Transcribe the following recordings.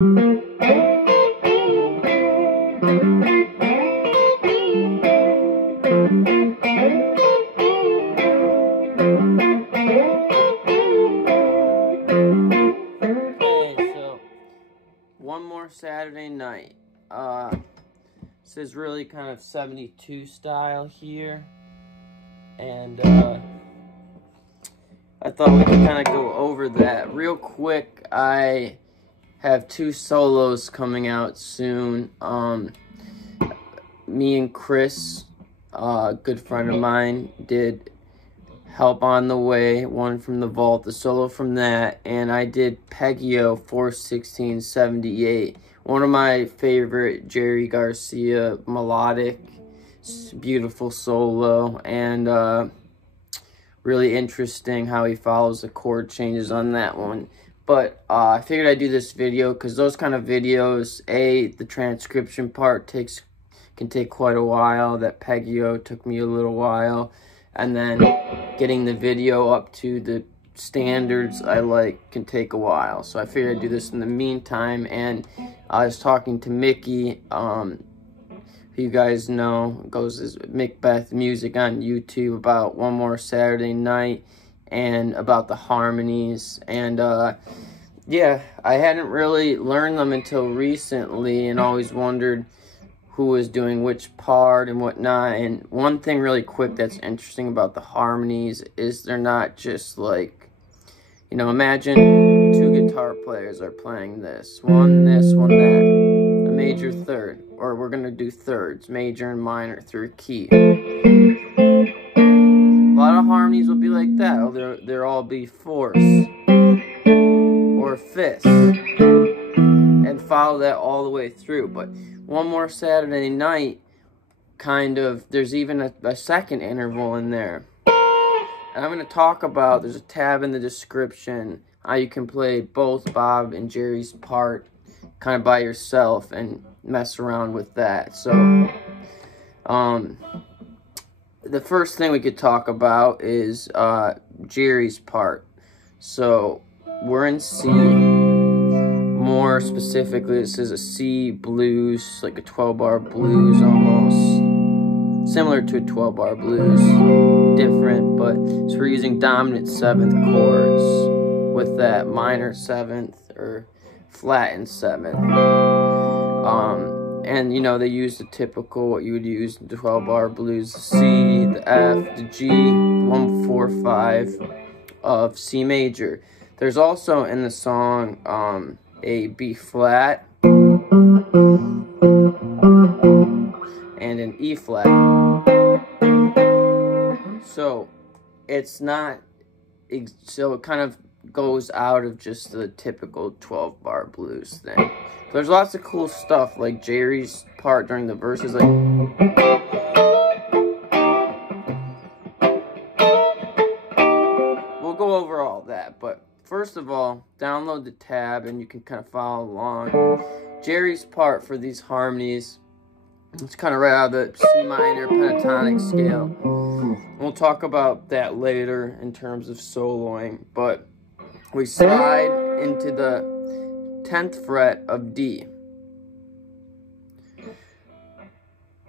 One More Saturday Night. This is really kind of 72 style here, and I thought we could kind of go over that real quick. I have 2 solos coming out soon. Me and Chris, a good friend of mine, did Help on the Way, one from the vault, the solo from that, and I did Peggio 4/16/78, one of my favorite Jerry Garcia melodic, beautiful solo, and really interesting how he follows the chord changes on that one. But I figured I'd do this video because those kind of videos, the transcription part can take quite a while. That Peggio took me a little while. And then getting the video up to the standards I like can take a while. So I figured I'd do this in the meantime. And I was talking to Mickey, who you guys know, goes as Macbeth Music on YouTube, about One More Saturday Night and about the harmonies. And yeah, I hadn't really learned them until recently and always wondered who was doing which part and whatnot. And one thing really quick that's interesting about the harmonies is they're not just like, you know, imagine 2 guitar players are playing this, one this, one that, a major third, or we're gonna do thirds, major and minor through a key. A lot of harmonies will be like that. They'll all be fourths or fifths and follow that all the way through. But One More Saturday Night, kind of, there's even a second interval in there. And I'm going to talk about, there's a tab in the description, how you can play both Bob and Jerry's part kind of by yourself and mess around with that. So, the first thing we could talk about is Jerry's part. So, we're in C. More specifically, this is a C blues, like a 12-bar blues almost. Similar to a 12-bar blues. Different, but so we're using dominant 7th chords with that minor 7th or flattened 7th. And you know, they use the typical, what you would use in 12-bar blues, the C, the F, the G, 1, 4, 5 of C major. There's also in the song, a B flat and an E flat. So it's not, so it kind of goes out of just the typical 12-bar blues thing. So there's lots of cool stuff, like Jerry's part during the verses, like we'll go over all that, but first of all, download the tab and you can kind of follow along. Jerry's part for these harmonies, it's kind of right out of the C minor pentatonic scale. We'll talk about that later in terms of soloing, but we slide into the 10th fret of D,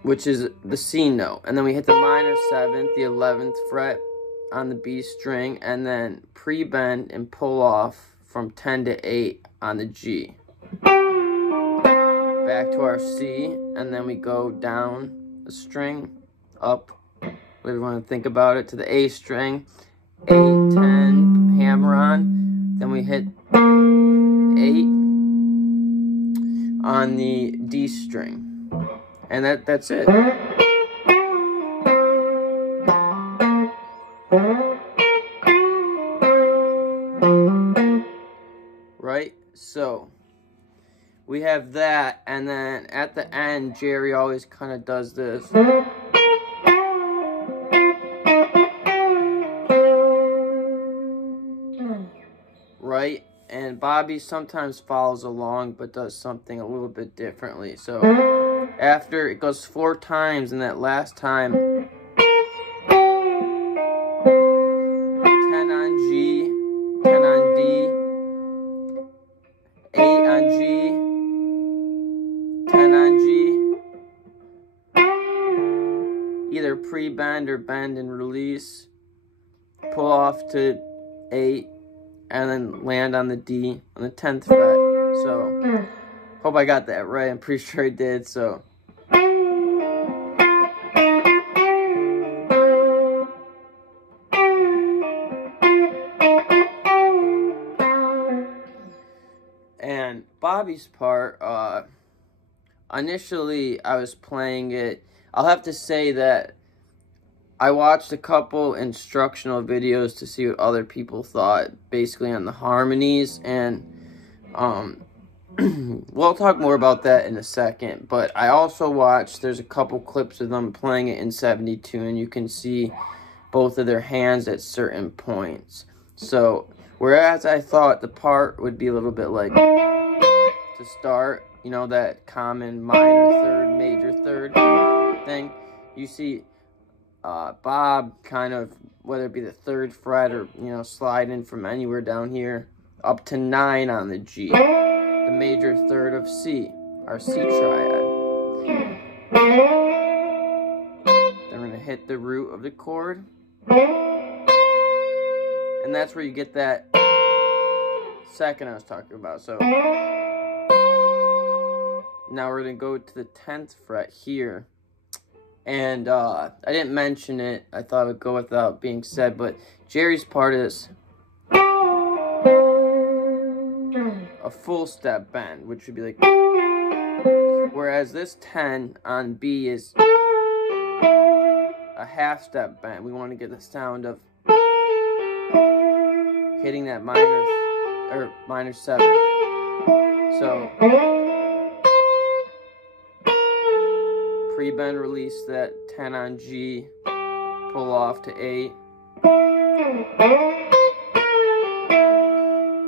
which is the C note, and then we hit the minor 7th, the 11th fret on the B string, and then pre-bend and pull off from 10 to 8 on the G. Back to our C, and then we go down a string, up, whatever you want to think about it, to the A string, 8, 10, hammer on, then we hit 8 on the D string, and that's it. Right, so we have that, and then at the end, Jerry always kind of does this. Right, and Bobby sometimes follows along, but does something a little bit differently. So after it goes 4 times, and that last time, 10 on G, 10 on D, 8 on G, either pre-bend or bend and release, pull off to 8, and then land on the D on the 10th fret. So, hope I got that right. I'm pretty sure I did, so. And Bobby's part, initially I was playing it. I'll have to say that I watched a couple instructional videos to see what other people thought, basically on the harmonies, and we'll talk more about that in a second. But I also watched, there's a couple clips of them playing it in 72, and you can see both of their hands at certain points. So, whereas I thought the part would be a little bit like, to start, you know, that common minor third, major third thing, you see Bob kind of, whether it be the 3rd fret or, you know, slide in from anywhere down here, up to 9 on the G, the major third of C, our C triad. Then we're going to hit the root of the chord, and that's where you get that second I was talking about. So now we're going to go to the 10th fret here. And I didn't mention it. I thought it would go without being said, but Jerry's part is a full step bend, which would be like, whereas this 10 on B is a half step bend. We want to get the sound of hitting that minor 7. So pre-bend, release that 10 on G, pull off to 8.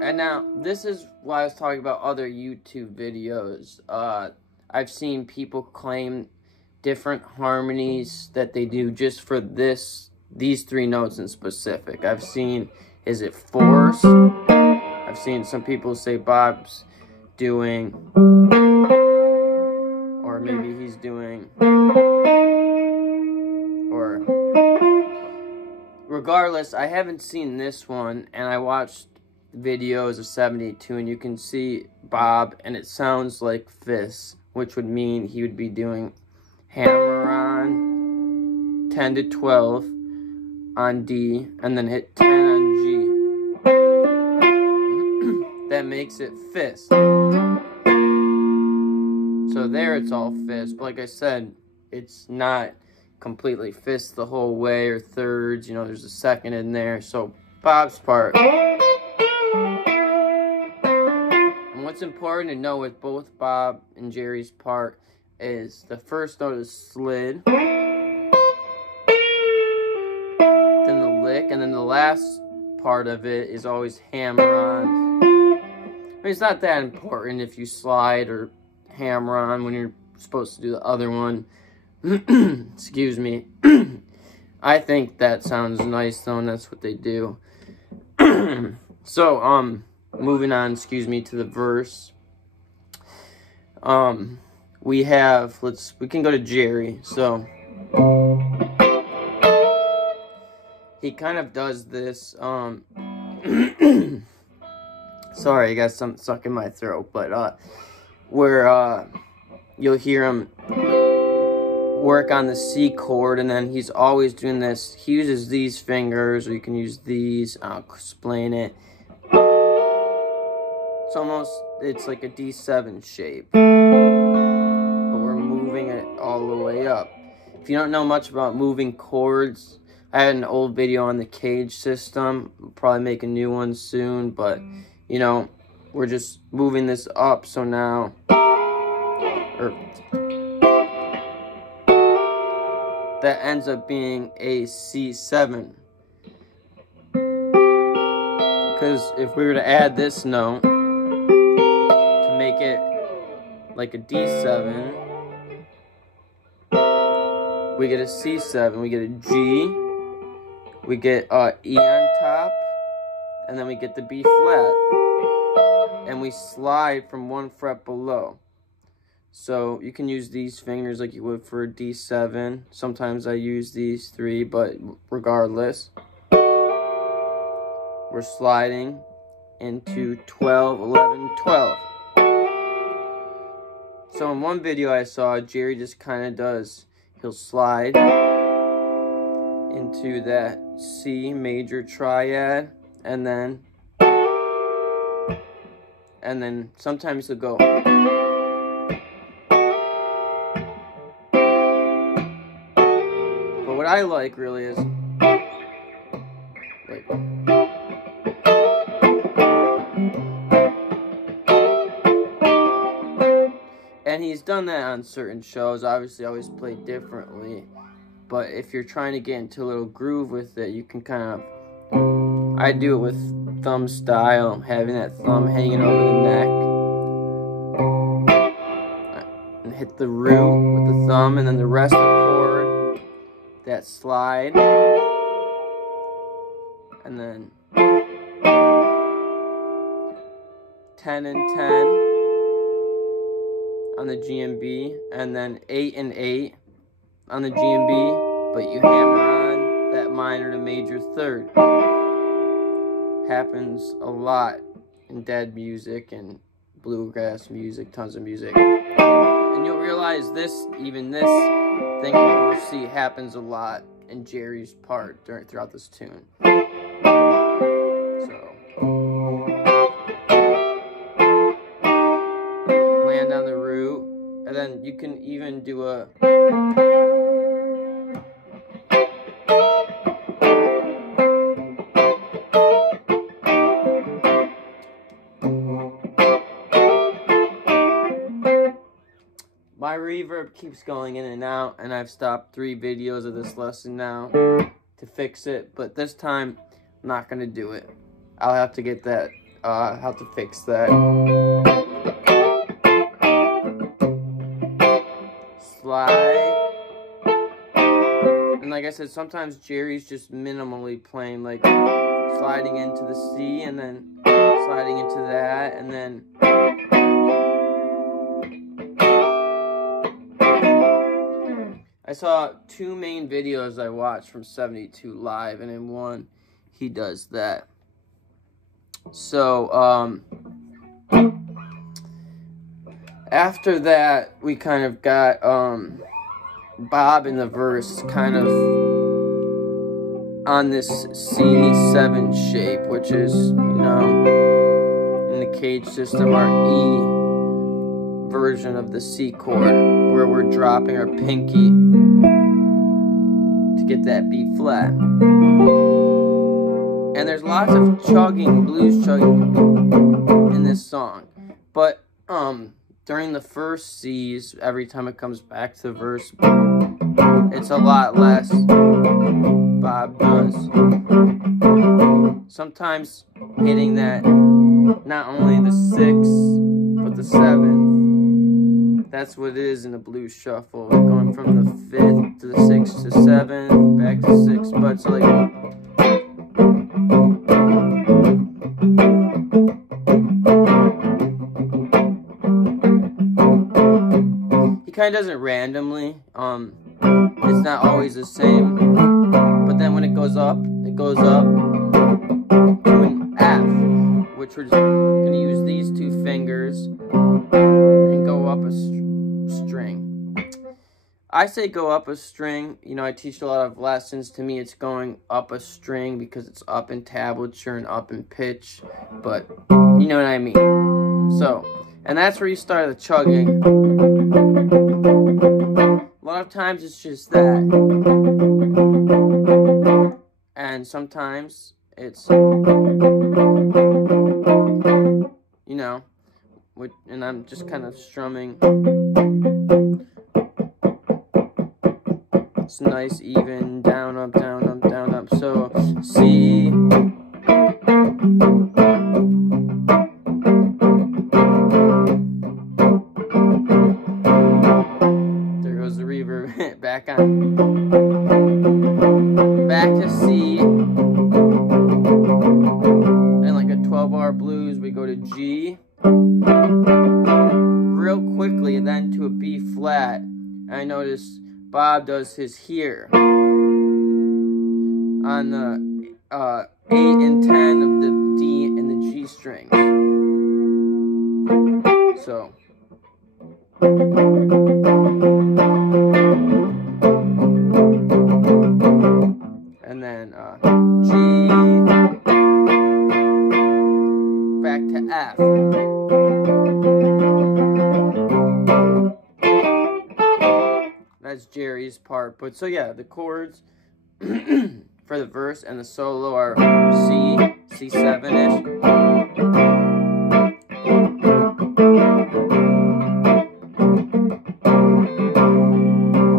And now, this is why I was talking about other YouTube videos. I've seen people claim different harmonies that they do just for these 3 notes in specific. I've seen, is it fourths? I've seen some people say Bob's doing, or maybe he's doing, or regardless, I haven't seen this one, and I watched videos of 72, and you can see Bob, and it sounds like fifths, which would mean he would be doing hammer on 10 to 12 on D, and then hit 10 on G. That makes it fifths. So there it's all fifths, but like I said, it's not completely fifths the whole way, or thirds, you know, there's a second in there. So Bob's part. And what's important to know with both Bob and Jerry's part is the first note is slid, then the lick, and then the last part of it is always hammer-on. I mean, it's not that important if you slide or hammer on when you're supposed to do the other one. Excuse me. I think that sounds nice though, and that's what they do. So, moving on, excuse me, to the verse. We have, we can go to Jerry. So, he kind of does this, sorry, I got something stuck in my throat, but, where, you'll hear him work on the C chord, and then he's always doing this. He uses these fingers, or you can use these. I'll explain it. It's like a D7 shape, but we're moving it all the way up. If you don't know much about moving chords, I had an old video on the cage system. I'll probably make a new one soon, but, you know, we're just moving this up, so now, that ends up being a C7. Because if we were to add this note to make it like a D7, we get a C7, we get a G, we get E on top, and then we get the B flat. And we slide from 1 fret below. So you can use these fingers like you would for a D7. Sometimes I use these 3, but regardless, we're sliding into 12, 11, 12. So in one video I saw, Jerry just kind of does, he'll slide into that C major triad, and then sometimes he'll go. But what I like really is, like, and he's done that on certain shows. Obviously, I always play differently. But if you're trying to get into a little groove with it, you can kind of... I do it with thumb style, having that thumb hanging over the neck. And hit the root with the thumb, and then the rest of the chord, that slide. And then 10 and 10. On the G and B, and then 8 and 8 on the G and B, but you hammer on that minor to major third. Happens a lot in dead music and bluegrass music, tons of music. And you'll realize this, even this thing you'll see happens a lot in Jerry's part throughout this tune. So land on the root, and then you can even do a my reverb keeps going in and out, and I've stopped 3 videos of this lesson now to fix it, but this time I'm not gonna do it. I'll have to get that, have to fix that. Slide, and like I said, sometimes Jerry's just minimally playing, like sliding into the C and then sliding into that, and then I saw 2 main videos I watched from 72 Live, and in one he does that. So after that, we kind of got Bob in the verse kind of on this C7 shape, which is, you know, in the cage system, our E version of the C chord, where we're dropping our pinky to get that B flat. And there's lots of chugging, blues chugging in this song, but during the first C's, every time it comes back to the verse, it's a lot less. Bob does. Sometimes hitting that, not only the 6, but the 7th. That's what it is in the blues shuffle. Going from the 5th to the 6th to 7th, back to 6, but it's like... He kind of does it randomly. It's not always the same. But then when it goes up to an F, which we're just going to use these 2 fingers and go up a string. I say go up a string. You know, I teach a lot of lessons. To me, it's going up a string because it's up in tablature and up in pitch. But you know what I mean. So, and that's where you start the chugging. A lot of times it's just that. And sometimes it's, you know, and I'm just kind of strumming. It's nice, even, down, up, down, up, down, up. So, C. There goes the reverb. Back on. Back to C. And like a 12-bar blues, we go to G. Real quick. quickly and then to a B flat. And I notice Bob does his here on the 8 and 10 of the D and the G strings. So. And then G, back to F. That's Jerry's part. But so yeah, the chords for the verse and the solo are C, C7-ish.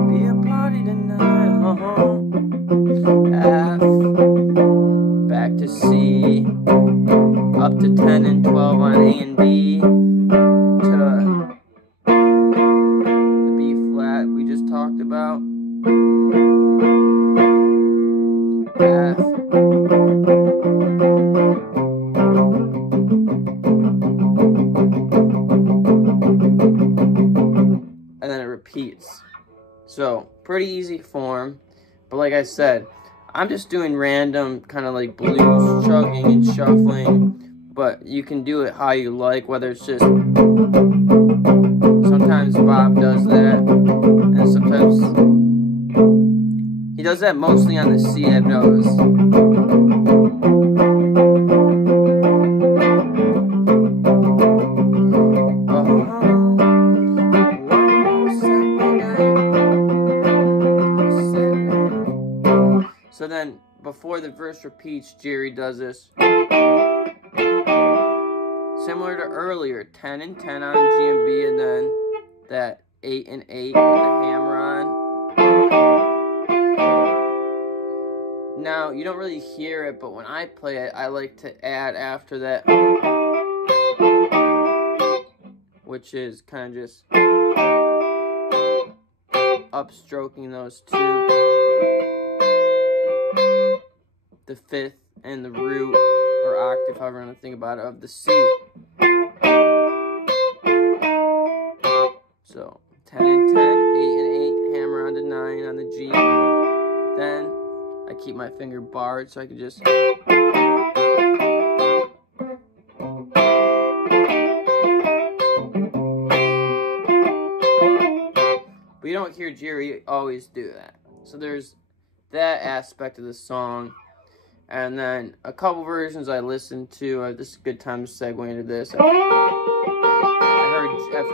Be a party tonight, F, back to C, up to 10 and 12 on A and B, to the B flat we just talked about, F, and then it repeats. So, pretty easy form, but like I said, I'm just doing random kind of like blues chugging and shuffling, but you can do it how you like, whether it's just, sometimes Bob does that, and sometimes he does that mostly on the C, I've noticed. So then, before the verse repeats, Jerry does this. Similar to earlier, 10 and 10 on G and B, and then that 8 and 8 with the hammer on. Now, you don't really hear it, but when I play it, I like to add after that, which is kind of just upstroking those two. The fifth and the root, or octave, however you want to think about it, of the C. So, 10 and 10, 8 and 8, hammer on to 9 on the G. Then, I keep my finger barred so I can just... But you don't hear Jerry always do that. So there's that aspect of the song. And then a couple versions I listened to. This is a good time to segue into this. I've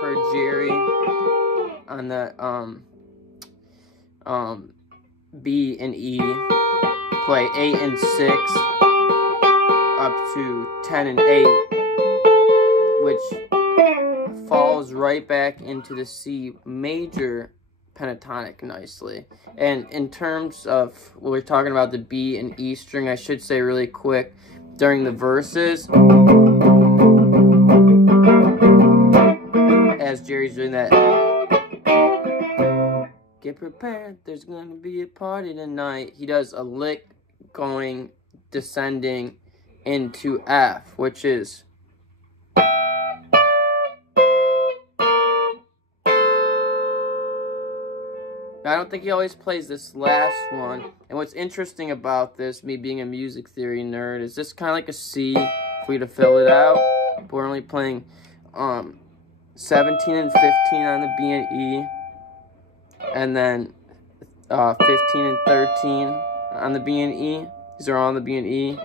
heard Jerry on the B and E play 8 and 6 up to 10 and 8, which falls right back into the C major pentatonic nicely. And in terms of when we're talking about the B and E string, I should say really quick, during the verses, as Jerry's doing that, get prepared, there's gonna be a party tonight, he does a lick going, descending into F, which is I don't think he always plays this last one. And what's interesting about this, me being a music theory nerd, is this kind of like a C if we were to fill it out. But we're only playing 17 and 15 on the B and E. And then 15 and 13 on the B and E. These are all on the B and E.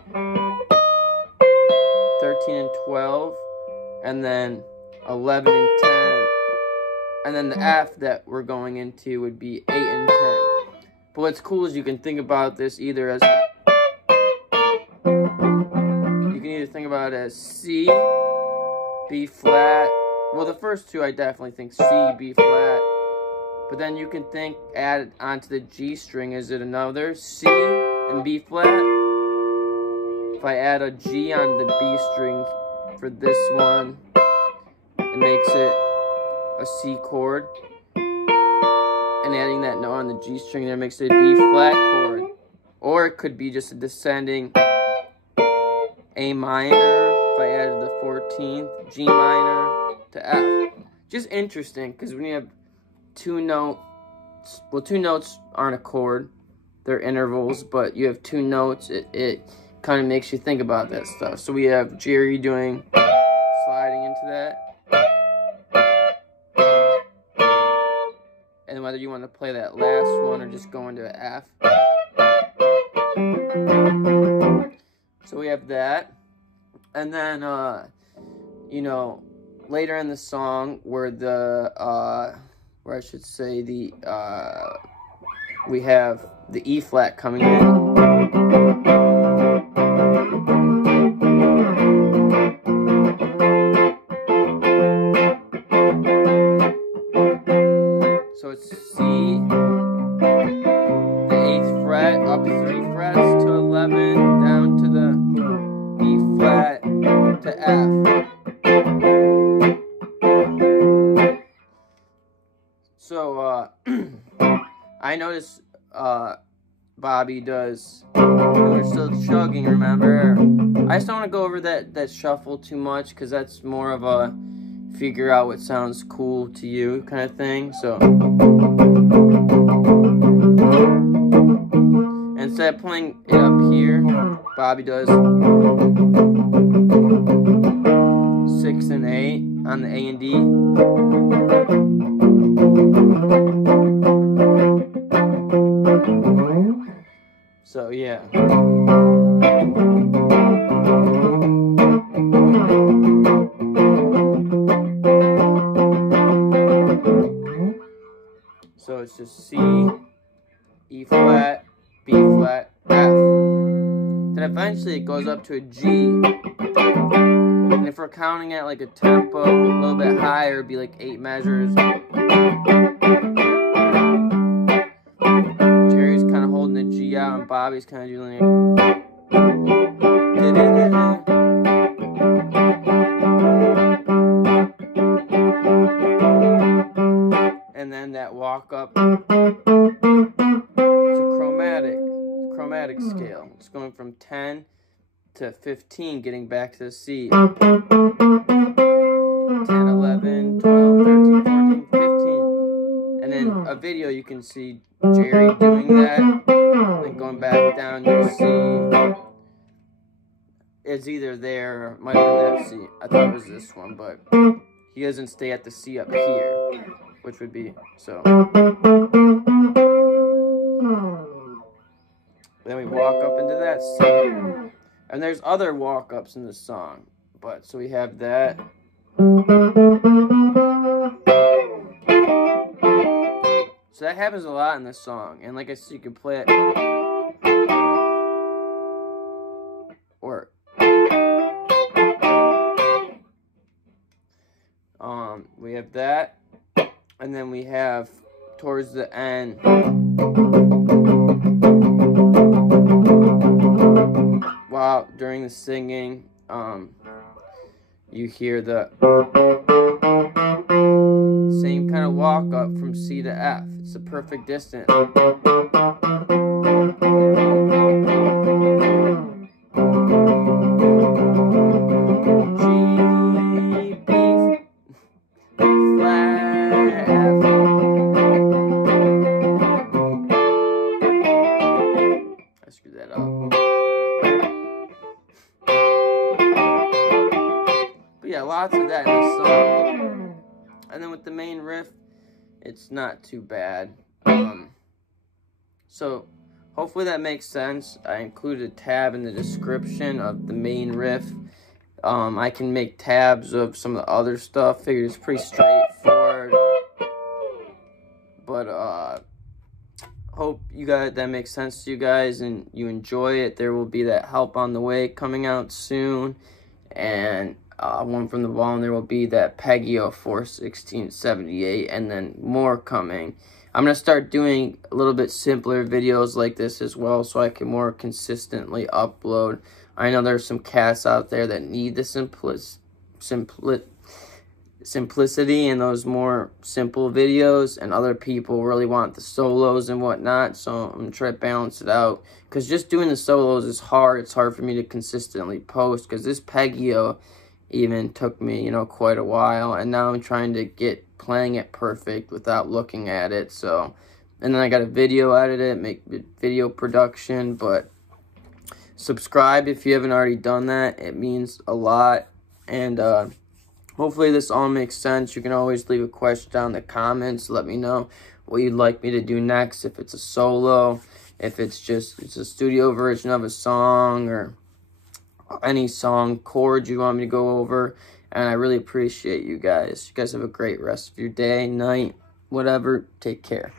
13 and 12. And then 11 and 10. And then the F that we're going into would be 8 and 10. But what's cool is you can think about this either as... You can either think about it as C, B flat. Well, the first two I definitely think C, B flat. But then you can think, add onto the G string, is it another C and B flat? If I add a G on the B string for this one, it makes it a C chord, and adding that note on the G string there makes it a B flat chord. Or it could be just a descending A minor if I added the 14th, G minor to F. just interesting, because when you have two notes, well, two notes aren't a chord, they're intervals, but you have two notes, it kind of makes you think about that stuff. So we have Jerry doing, sliding into that. And whether you want to play that last one or just go into an F. So we have that. And then, you know, later in the song where where I should say we have the E flat coming in. So it's C, the 8th fret, up 3 frets to 11, down to the B flat to F. So, I noticed, Bobby does, we're still chugging, remember? I just don't want to go over that shuffle too much, because that's more of a figure out what sounds cool to you kind of thing. So instead of playing it up here, Bobby does 6 and 8 on the A and D. So yeah. So it's just C, E flat, B flat, F. Then eventually it goes up to a G. And if we're counting at like a tempo a little bit higher, it'd be like 8 measures. Jerry's kind of holding the G out, and Bobby's kind of doing it. And then that walk up, it's a chromatic scale. It's going from 10 to 15, getting back to the C. 10, 11, 12, 13, 14, 15. And then a video you can see Jerry doing that, then going back down to C. It's either there or might have been that C. I thought it was this one, but he doesn't stay at the C up here, which would be so. Then we walk up into that C. And there's other walk-ups in the song, but so we have that. So that happens a lot in this song, and like I said, you can play it, or we have that, and then we have towards the end. While during the singing, you hear the same kind of walk up from C to F. It's the perfect distance. G, B, flat, F. I screwed that up. Yeah, lots of that in the song. And then with the main riff, it's not too bad. So hopefully that makes sense. I included a tab in the description of the main riff. I can make tabs of some of the other stuff. Figured it's pretty straightforward. But hope you guys, that makes sense to you guys and you enjoy it. There will be that help on the way coming out soon. And one from the vault, and there will be that Peggy 41678, and then more coming. I'm going to start doing a little bit simpler videos like this as well, so I can more consistently upload. I know there's some cats out there that need the simplicity in those more simple videos, and other people really want the solos and whatnot, so I'm going to try to balance it out. Because just doing the solos is hard. It's hard for me to consistently post, because this Peggy, even took me, you know, quite a while. And now I'm trying to get playing it perfect without looking at it. So, and then I got a video edit it, make video production. But subscribe if you haven't already done that. It means a lot. And hopefully this all makes sense. You can always leave a question down in the comments. Let me know what you'd like me to do next. If it's a solo, if it's a studio version of a song, or any song, chords you want me to go over. And I really appreciate you guys. You guys have a great rest of your day, night, whatever. Take care.